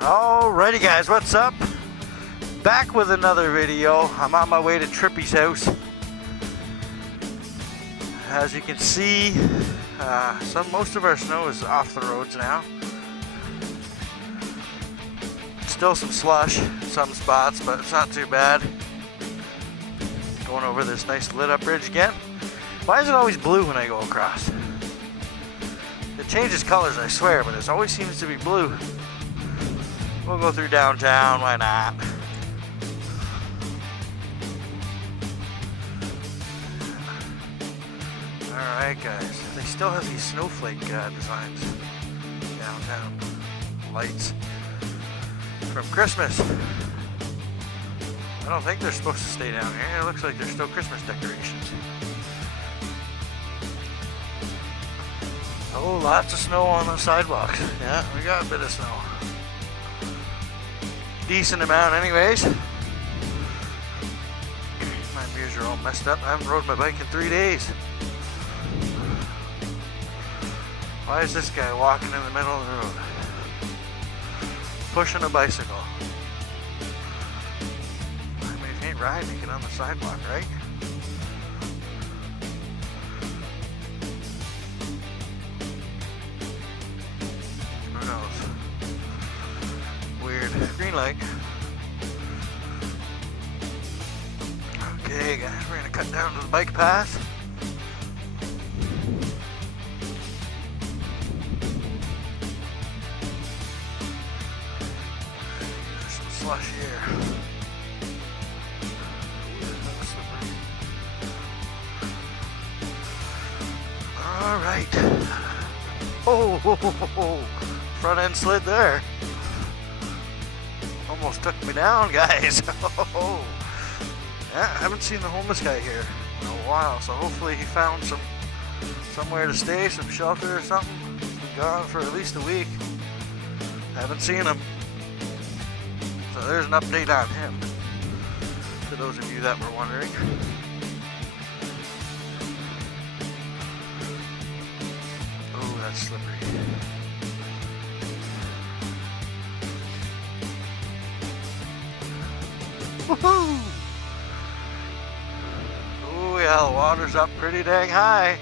Alrighty guys, what's up? Back with another video. I'm on my way to Trippy's house. As you can see, most of our snow is off the roads now. Still some slush in some spots, but it's not too bad. Going over this nice lit up bridge again. Why is it always blue when I go across? It changes colors, I swear, but it always seems to be blue. We'll go through downtown, why not? Alright guys, they still have these snowflake designs downtown. Lights from Christmas. I don't think they're supposed to stay down here. It looks like there's still Christmas decorations. Oh, lots of snow on the sidewalks. Yeah, we got a bit of snow. Decent amount anyways. My mirrors are all messed up. I haven't rode my bike in 3 days. Why is this guy walking in the middle of the road? Pushing a bicycle. I mean, he ain't riding, he can on the sidewalk, right? Who knows? Weird. Green light. Okay guys, we're gonna cut down to the bike path. There's some slush here. Alright. Oh, front end slid there. Almost took me down, guys. Yeah, I haven't seen the homeless guy here in a while, so hopefully he found somewhere to stay, some shelter or something. He's been gone for at least a week. Haven't seen him. So there's an update on him, for those of you that were wondering. Oh, that's slippery. Woohoo! Oh yeah, the water's up pretty dang high.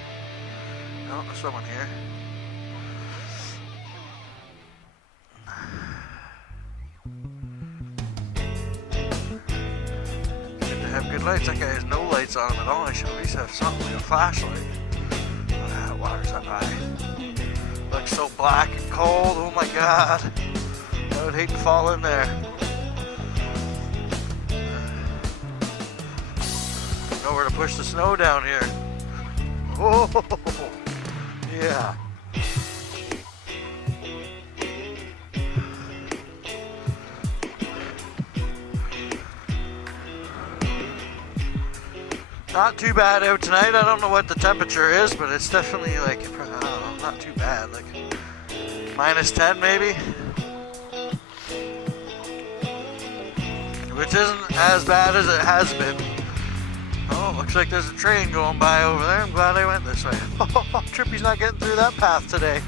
Oh, there's someone here. Good to have good lights. That guy has no lights on him at all. I should at least have something like a flashlight. Oh, that water's up high. Looks so black and cold. Oh my god. I would hate to fall in there. Nowhere to push the snow down here. Oh, yeah. Not too bad out tonight. I don't know what the temperature is, but it's definitely like, I don't know, not too bad. Like -10 maybe. Which isn't as bad as it has been. Oh, looks like there's a train going by over there. I'm glad I went this way. Trippy's not getting through that path today.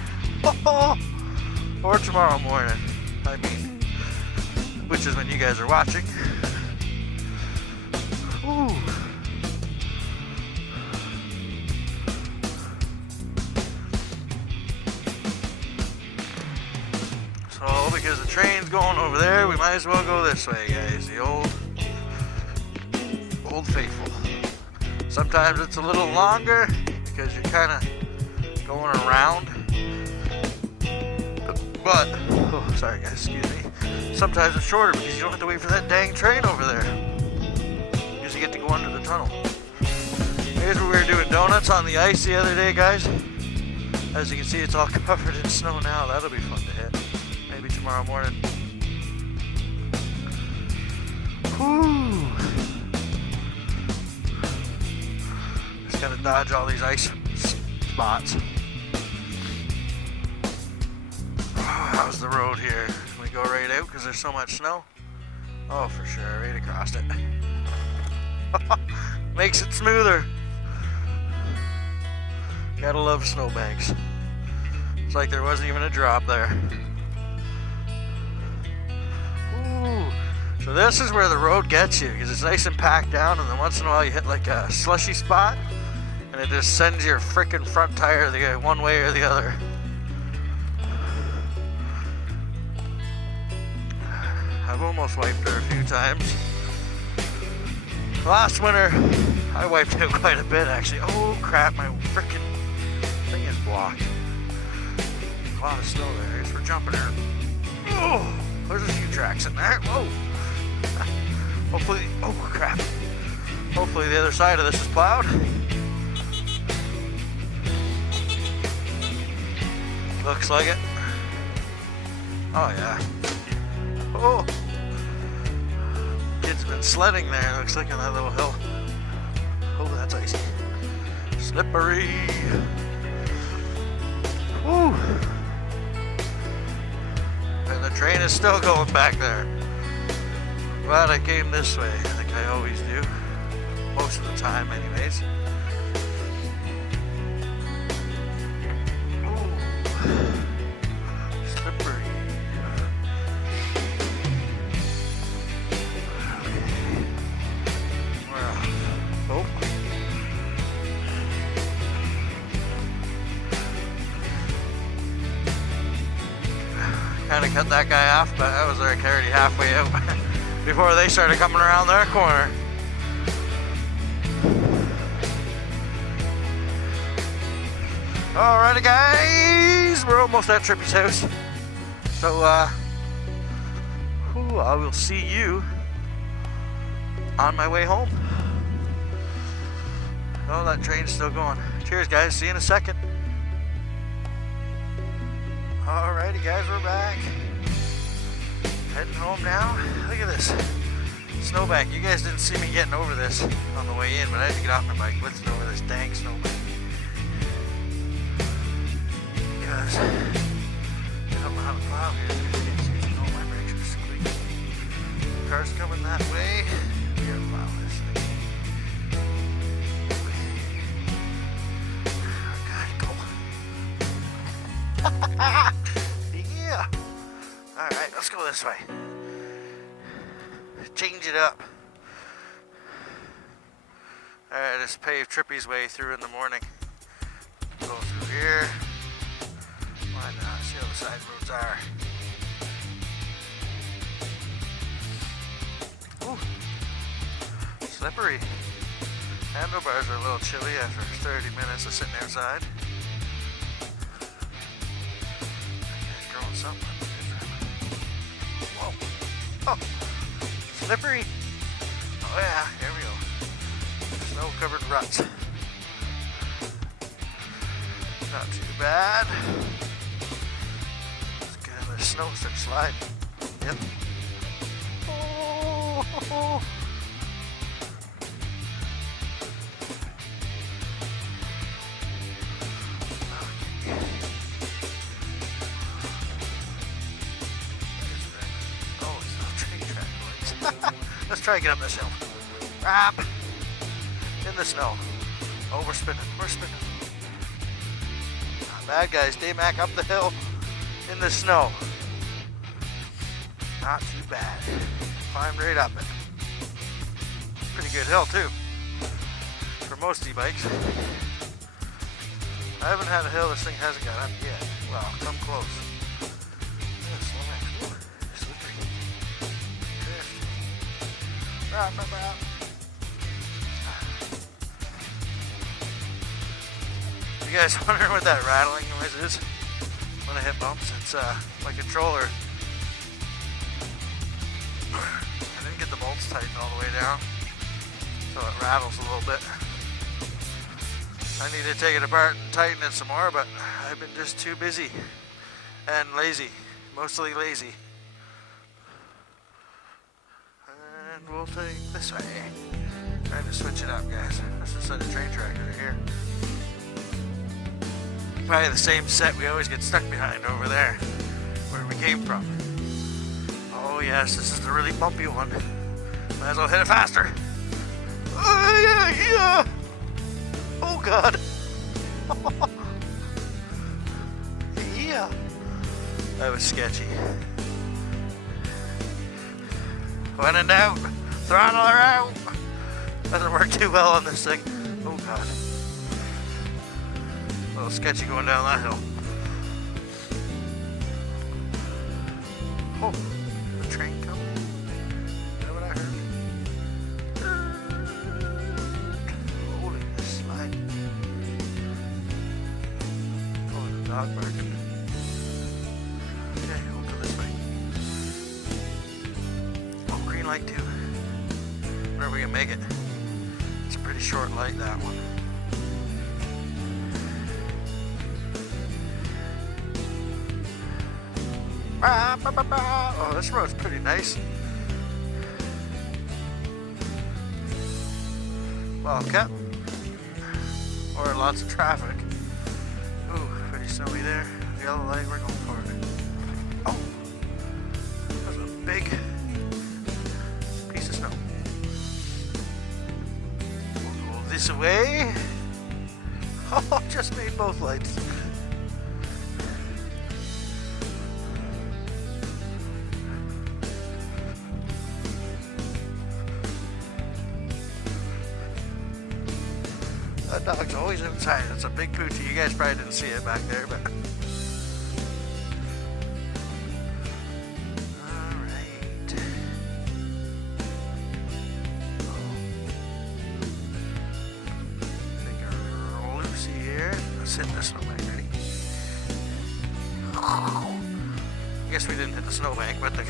Or tomorrow morning. I mean, which is when you guys are watching. Ooh. So, because the train's going over there, we might as well go this way, guys. The old faithful. Sometimes it's a little longer because you're kind of going around. But, oh, sorry guys, excuse me. Sometimes it's shorter because you don't have to wait for that dang train over there. Because you get to go under the tunnel. Here's where we were doing donuts on the ice the other day, guys. As you can see, it's all covered in snow now. That'll be fun to hit. Maybe tomorrow morning. Whew. Gotta dodge all these ice spots. Oh, how's the road here? Can we go right out because there's so much snow? Oh, for sure, right across it. Makes it smoother. Gotta love snowbanks. It's like there wasn't even a drop there. So this is where the road gets you, because it's nice and packed down, and then once in a while you hit like a slushy spot, and it just sends your freaking front tire the one way or the other. I've almost wiped her a few times. Last winter, I wiped it quite a bit actually. Oh crap, my freaking thing is blocked. A lot of snow there. I guess we're jumping her. Oh, there's a few tracks in there. Whoa. Hopefully, oh crap. Hopefully the other side of this is plowed. Looks like it. Oh yeah. Oh. Kid's been sledding there, looks like, on that little hill. Oh, that's icy. Slippery. Woo. And the train is still going back there. Glad I came this way. I think I always do. Most of the time, anyways. Ooh. Slippery. Oh. Kind of cut that guy off, but I was like already halfway out before they started coming around their corner. Alrighty guys, we're almost at Trippy's house. So I will see you on my way home. Oh, that train's still going. Cheers guys, see you in a second. Alrighty guys, we're back. Heading home now. Look at this snowbank. You guys didn't see me getting over this on the way in, but I had to get off my bike with over this dang snowbank. Because I don't know how to plow here. You can't see it. Oh, my brakes are squeaking. Car's coming that way. We gotta plow this thing. Yeah. Alright, let's go this way. Change it up. Alright, just pave Trippy's way through in the morning. Go through here. Why not? See how the side roads are. Ooh. Slippery. Handlebars are a little chilly after 30 minutes of sitting outside. Something. Whoa. Oh. Slippery. Oh yeah, here we go. Snow covered ruts. Not too bad. Let's get in the snow, start sliding. Yep. Oh. Let's try to get up this hill. Rap! In the snow. Oh, we're spinning. We're spinning. Not bad, guys. Day-Mac up the hill in the snow. Not too bad. Climbed right up it. Pretty good hill, too. For most e-bikes. I haven't had a hill this thing hasn't got up yet. Well, come close. You guys wondering what that rattling noise is when I hit bumps? It's my controller. I didn't get the bolts tightened all the way down, so it rattles a little bit. I need to take it apart and tighten it some more, but I've been just too busy and lazy, mostly lazy. We'll take this way. Trying to switch it up, guys. This is a train tractor here. Probably the same set we always get stuck behind over there, where we came from. Oh yes, this is the really bumpy one. Might as well hit it faster. Yeah. Oh God. Yeah. That was sketchy. When in doubt, throttle her out. Doesn't work too well on this thing. Oh god. A little sketchy going down that hill. Oh, the train coming. Is that what I heard? Holy, this slide. Oh, the dog barking. Okay, we'll go this way. Oh, green light too. Wonder if we can make it. It's a pretty short light, that one. Oh, this road's pretty nice. Well kept. Or lots of traffic. Ooh, pretty snowy there. Yellow light, we're going for it. Oh, that's a big piece of snow. We'll go this way. Oh, just made both lights. That dog's always outside. It's a big poochie. You guys probably didn't see it back there, but. Alright. Take our Lucy here. Let's hit this snowbank. Ready? I guess we didn't hit the snowbank, but let's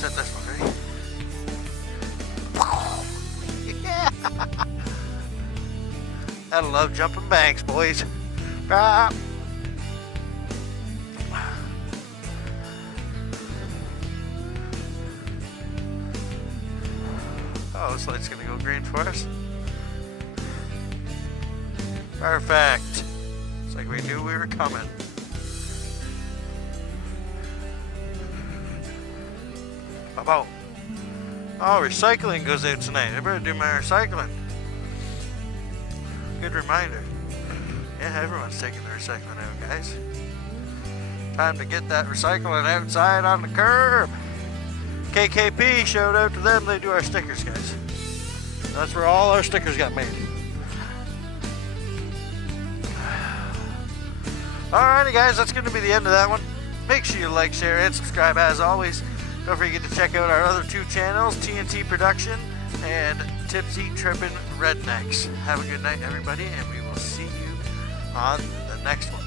hit this one. Ready? I love jumping banks, boys. Ah. Oh, this light's gonna go green for us. Perfect. It's like we knew we were coming. About. Oh, recycling goes out tonight. I better do my recycling. Good reminder. Yeah, everyone's taking the recycling out, guys. Time to get that recycling outside on the curb. KKP, shout out to them. They do our stickers, guys. That's where all our stickers got made. Alrighty, guys, that's going to be the end of that one. Make sure you like, share, and subscribe as always. Don't forget to check out our other two channels, TNT Production and Tipsy Trippin' Rednecks. Have a good night, everybody, and we will see you on the next one.